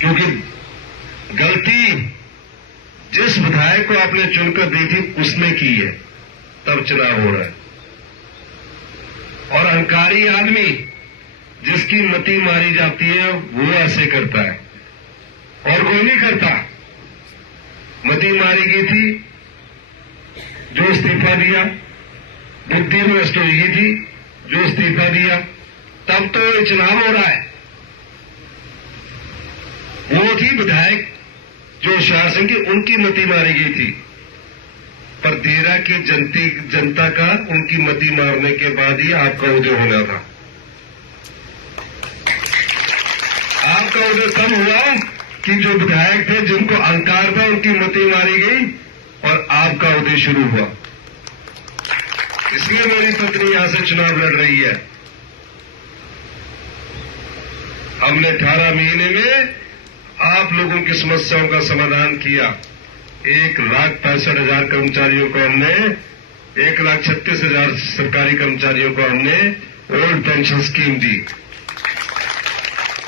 क्योंकि गलती जिस विधायक को आपने चुनकर दी थी उसने की है, तब चुनाव हो रहा है। और अहंकारी आदमी जिसकी मति मारी जाती है वो ऐसे करता है, और कोई नहीं करता। मति मारी गई थी, जो इस्तीफा दिया, बुद्धि नष्ट हो गई थी, जो इस्तीफा दिया, तब तो ये चुनाव हो रहा है। वो थी विधायक जो होशियार सिंह की, उनकी मति मारी गई थी, पर देरा की जनता का उनकी मति मारने के बाद ही आपका उदय होना था। आपका उदय तब हुआ कि जो विधायक थे, जिनको अहंकार था, उनकी मति मारी गई और आपका उदय शुरू हुआ। इसलिए मेरी पत्नी यहां से चुनाव लड़ रही है। हमने 18 महीने में आप लोगों की समस्याओं का समाधान किया। 1,65,000 कर्मचारियों को हमने, 1,36,000 सरकारी कर्मचारियों को हमने ओल्ड पेंशन स्कीम दी।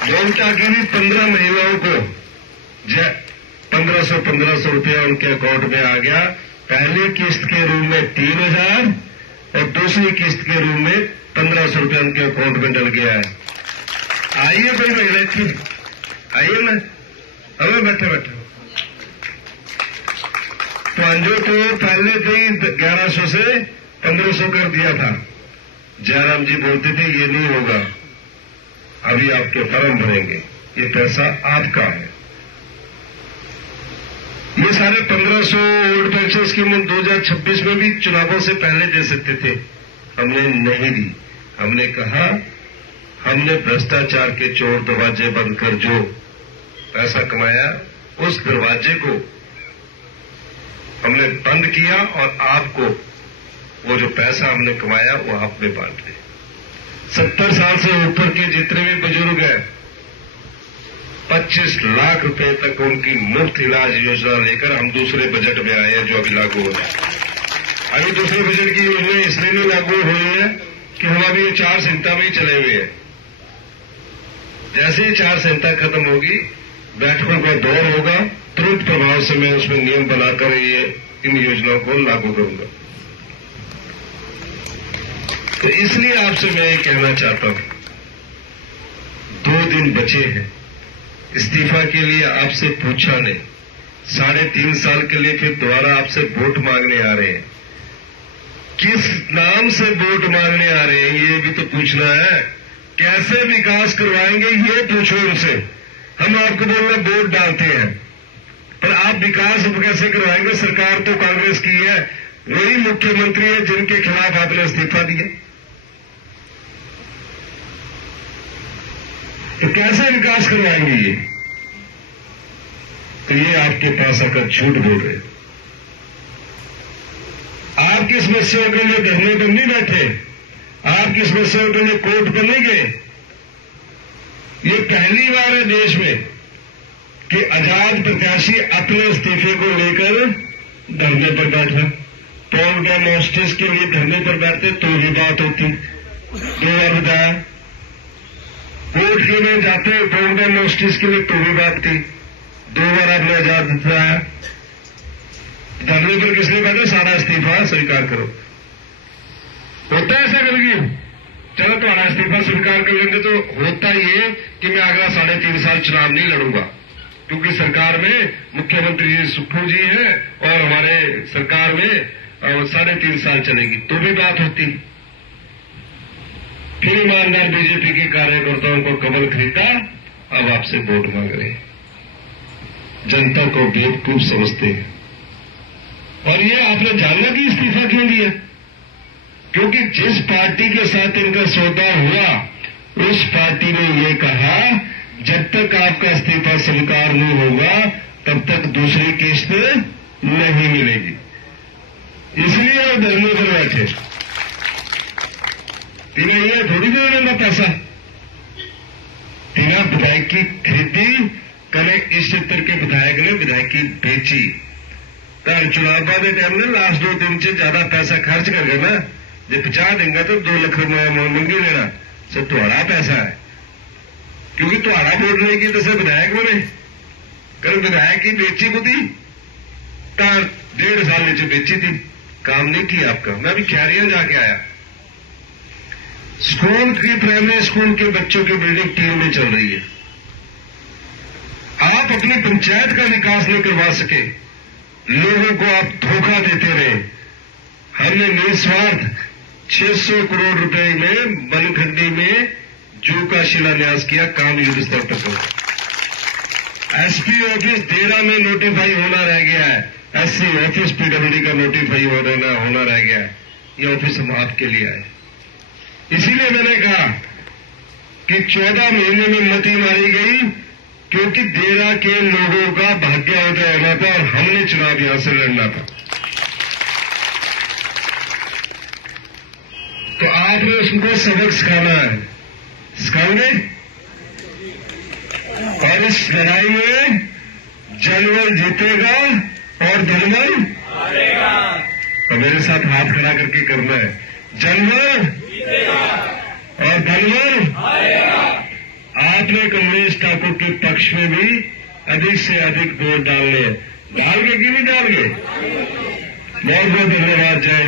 जोनटा की भी 15 महिलाओं को 1500 रुपया उनके अकाउंट में आ गया। पहली किस्त के रूप में 3,000 और दूसरी किस्त के रूप में 1500 रुपया उनके अकाउंट में डल गया है। आइए कोई महिला थी, आइए ना, अब बैठे बैठे। तो अंजू तो पहले से ही 1100 से 1500 कर दिया था। जयराम जी बोलते थे ये नहीं होगा, अभी आपके फॉर्म भरेंगे, ये पैसा आपका है। ये सारे 1500 ओल्ड पेंशन स्कीम 2026 में भी चुनावों से पहले दे सकते थे, हमने नहीं दी। हमने कहा हमने भ्रष्टाचार के चोर दरवाजे बंद कर जो पैसा कमाया, उस दरवाजे को हमने बंद किया और आपको वो जो पैसा हमने कमाया वो आप में बांट दिया। 70 साल से ऊपर के जितने भी बुजुर्ग हैं, 25 लाख रुपए तक उनकी मुफ्त इलाज योजना लेकर हम दूसरे बजट में आए हैं, जो अभी लागू हो रहा है। अभी दूसरे बजट की योजना इसलिए नहीं लागू हो रही है कि हम अभी 4 संहिता में ही चले हुए हैं। जैसे ही 4 संहिता खत्म होगी, बैठकों का दौर होगा, तुरंत प्रभाव से मैं उसमें नियम बनाकर इन योजनाओं को लागू करूंगा। तो इसलिए आपसे मैं ये कहना चाहता हूं, 2 दिन बचे हैं। इस्तीफा के लिए आपसे पूछा नहीं, 3.5 साल के लिए फिर दोबारा आपसे वोट मांगने आ रहे हैं। किस नाम से वोट मांगने आ रहे हैं ये भी तो पूछना है। कैसे विकास करवाएंगे ये पूछो उनसे। हम आपको बोल रहे वोट डालते हैं, पर आप विकास कैसे करवाएंगे? सरकार तो कांग्रेस की है, वही मुख्यमंत्री है जिनके खिलाफ आपने इस्तीफा दिया। तो कैसे विकास करवाएंगे ये? तो ये आपके पास आकर झूठ बोल रहे। आपकी समस्याओं के लिए धरने पर नहीं बैठे, आपकी समस्याओं के लिए कोर्ट पर नहीं गए। ये पहली बार है देश में कि आजाद प्रत्याशी अपने इस्तीफे को लेकर धरने पर बैठा। प्रोग्राम हॉस्टेस के लिए धरने पर बैठते तो ही बात होती। 2 बार बताया, कोर्ट के लिए जाते प्रोग्राम हॉस्टेस के लिए तो भी बात थी। 2 बार आपने आजाद बताया। धरने पर किसने बैठे? सारा इस्तीफा स्वीकार करो। होता है ऐसा कभी? चलो तुम्हारा इस्तीफा स्वीकार कर लेंगे तो होता ये कि मैं अगला 3.5 साल चुनाव नहीं लड़ूंगा, क्योंकि सरकार में मुख्यमंत्री जी सुप्पू जी हैं और हमारे सरकार में 3.5 साल चलेगी, तो भी बात होती। फिर ईमानदार बीजेपी के कार्यकर्ताओं को कमल खरीदा, अब आपसे वोट मांग रहे हैं। जनता को बेवकूफ समझते हैं। और ये आपने जानना कि इस्तीफा क्यों दिया? क्योंकि जिस पार्टी के साथ इनका सौदा हुआ, उस पार्टी ने ये कहा जब तक आपका इस्तीफा स्वीकार नहीं होगा तब तक दूसरी किस्त नहीं मिलेगी। इसलिए वो धरने पर बैठे। इन्हें ये थोड़ी दे देना पैसा। इन्हें विधायक की खरीदी कने इस क्षेत्र के विधायक ने विधायकी बेची। चुनाव के टाइम में लास्ट 2 दिन से ज्यादा पैसा खर्च कर गए ना, जब 50 देंगे तो 2 लाख रुपया मंगी लेना, सब तुम्हारा पैसा है। क्योंकि तुम्हारा वोट नहीं की तो विधायक बने कर विधायक की बेची बुद्धि 1.5 साल नीचे बेची थी, काम नहीं किया आपका। मैं अभी क्यारियां जाके आया, स्कूल की प्राइमरी स्कूल के बच्चों की बिल्डिंग 3 में चल रही है। आप अपनी पंचायत का विकास नहीं करवा सके, लोगों को आप धोखा देते रहे। हमने निस्वार्थ 600 करोड़ रुपए में बनखंडी में जू का शिलान्यास किया, काम युद्ध स्तर तक हो। एसपी ऑफिस देरा में नोटिफाई होना रह गया है, एससी ऑफिस पीडब्ल्यूडी का नोटिफाई होना रह गया है। ये ऑफिस हम आपके लिए आए, इसीलिए मैंने कहा कि 14 महीने में मती मारी गई, क्योंकि देरा के लोगों का भाग्योदय होना था और हमने चुनाव यहां से लड़ना था। तो आपने उसको सबक सिखाना है, सिखाओगे? और इस लड़ाई में जनबल जीतेगा और धनबल हारेगा। तो मेरे साथ हाथ खड़ा करके करना है, जनबल जीतेगा और धनबल हारेगा। आपने कमलेश ठाकुर के पक्ष में भी अधिक से अधिक वोट डालने हैं, डाल के कि नहीं डाल के? बहुत बहुत धन्यवाद। जय